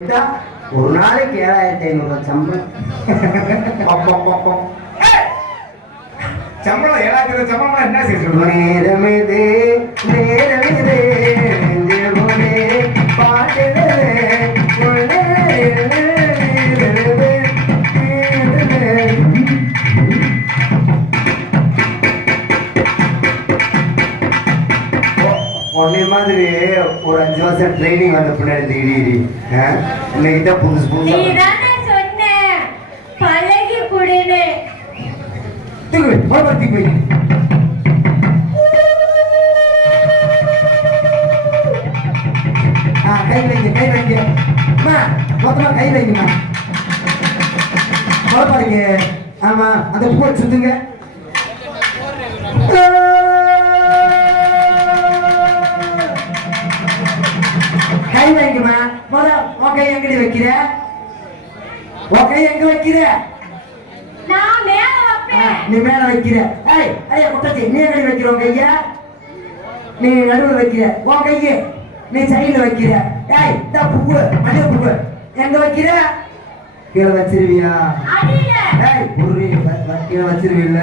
ஒரு நாளைக்கு ஏழாயிரத்தி ஐநூறு சம்பளம். சம்பளம் ஏழாயிரத்தி சம்பளம் என்ன செய்யணும் நேரம் இது ஒரு அஞ்சு வருஷம் ட்ரைனிங் வந்த பின்னாடி ஆ? இன்னைக்கு தான் புதுசு புதுசா பழகி குடுன்னு. தூக்கு, போய். ஆ கை வைங்க கை வைங்க. மொத்தமா கை வைங்கம்மா. குழப்பாருங்க ஆமா அந்த பூவை சுத்துங்க கை வைங்கம்மா முத உன் கை எங்கடி வைக்கிற உன் கை எங்க வைக்கிற. நான் மேல ஆ, வைப்பேன் நீ மேல வைக்கிற. ஏய் ஐயா குட்டச்சி நீ எங்கடி வைக்கிற உன் கைய? நீ நடுவுல வைக்கிற. உன் கைய நீ சைடுல வைக்கிற. ஏய் இந்த பூவு மல்லிகை பூவு. எங்க வைக்கிற? கீழே வச்சிருவியா? ஏய் புரி கீழே வச்சிருவில்ல.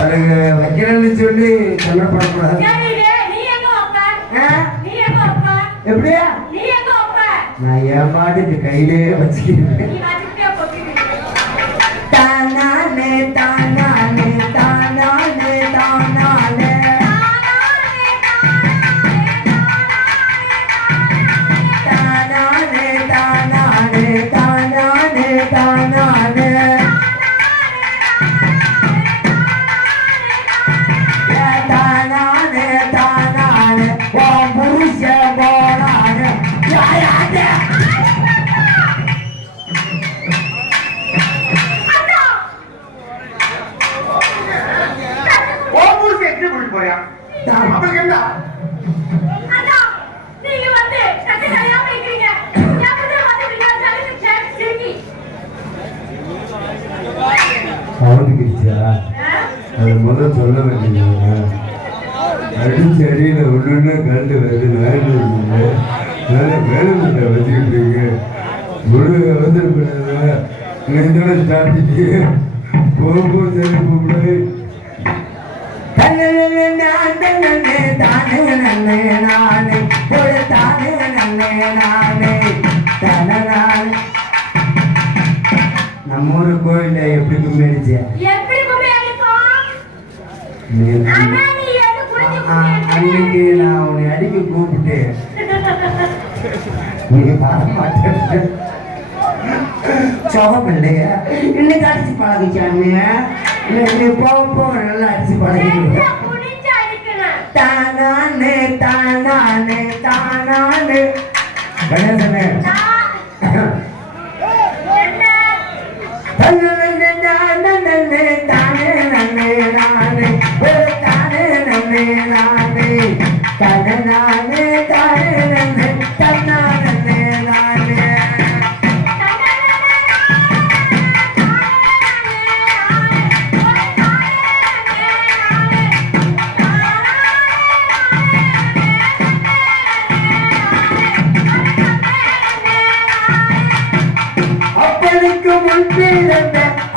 அதுக்கு வைக்கிறேன்னு சொல்லி சொல்லப்படக்கூடாது எப்படியா நான் பாட்டுக்கு கையிலே வச்சுக்கிறேன் அவனுக்குச்சா அது முதல் சொல்ல வேண்டியது அடிச்சு அடியில் ஒன்று கண்டு வருது நாடு நல்ல வேலை வச்சுக்கிட்டு இருக்கு முழு அவசரப்படாத நெஞ்சோட ஸ்டார்டிக்கு போகும் சரி கூப்பிடு நானே தானே நானே ஒரு தானே நானே. நம்ம ஊர் கோயில எப்படி கும்பிடுச்சு அன்னைக்கு நான் உன்னை அடிக்க கூப்பிட்டு. நீங்க பார்க்க மாட்டேன். சோகம் இல்லையா இன்னைக்கு அடிச்சு பழகிச்சாங்க இன்னைக்கு போக போக நல்லா அடிச்சு கணேசனே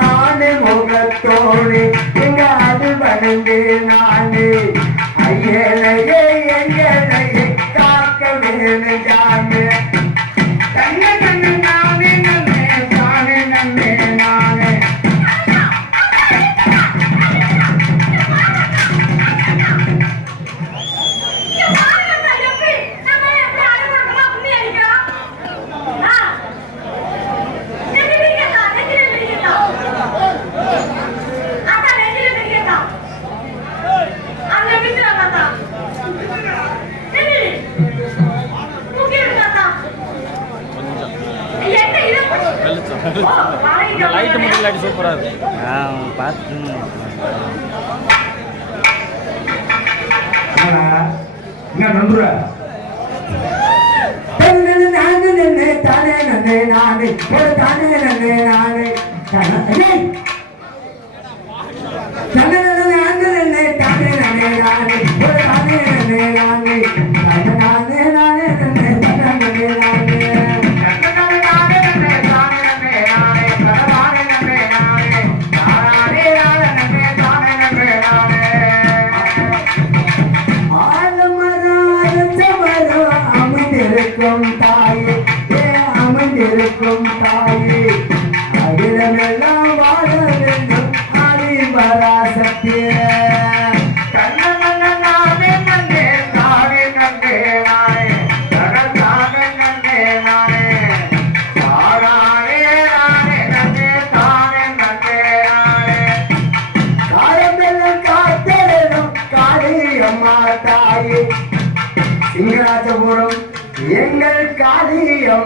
ஆணை முகத்தோடு எங்க அது வணங்கு Amen. என்ன நன்றுற நானே தானே நன்னே நானே. ஒரு தானே நன்னே நானே.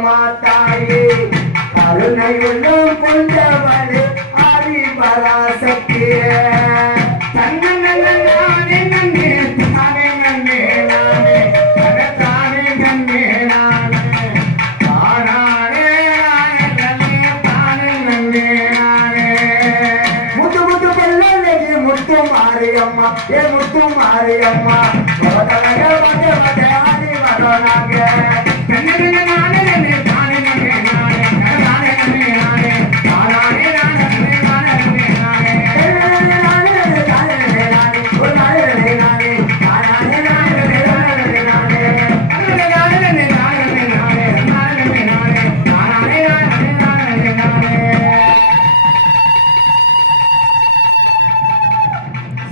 மாட்டாயே கருணை உள்ளும் கொண்டவளே அறிவராசக்தியே மாரியம்மா ஏ முத்து மாரியம்மா. நாங்க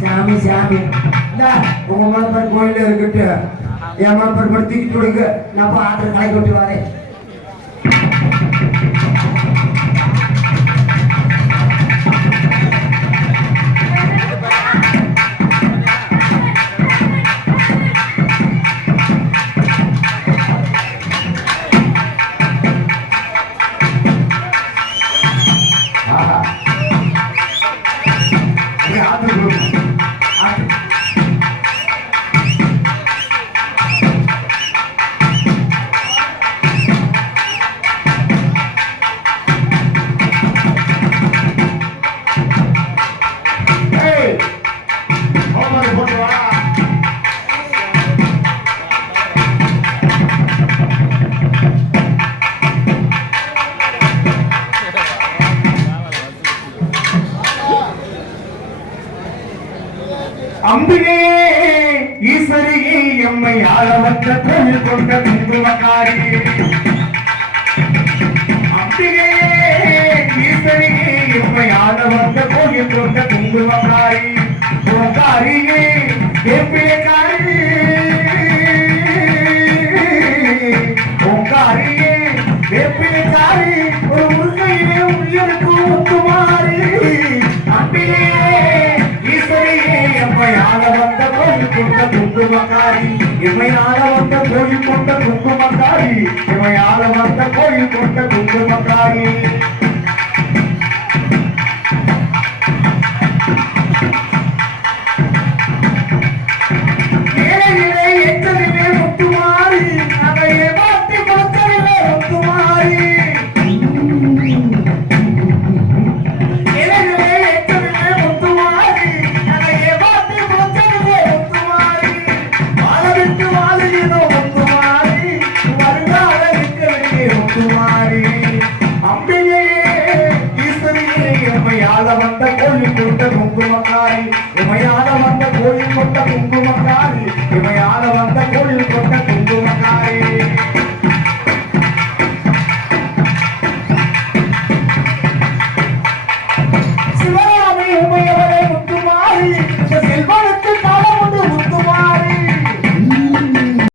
சாமி சாமி. உங்க மாதிரி கோயில இருக்கட்டும். என் மனப்படி தூக்கி கொடுங்க நான் போய் ஆற்றுல கலை வரேன். கோயில் கொண்ட பூர்வகாரி அம்பிகையே ஈஸ்வரியே எப்பையாட வந்த கோயில் கொண்ட பூர்வகாரி பூங்காரியே எப்படி தாரி இமையான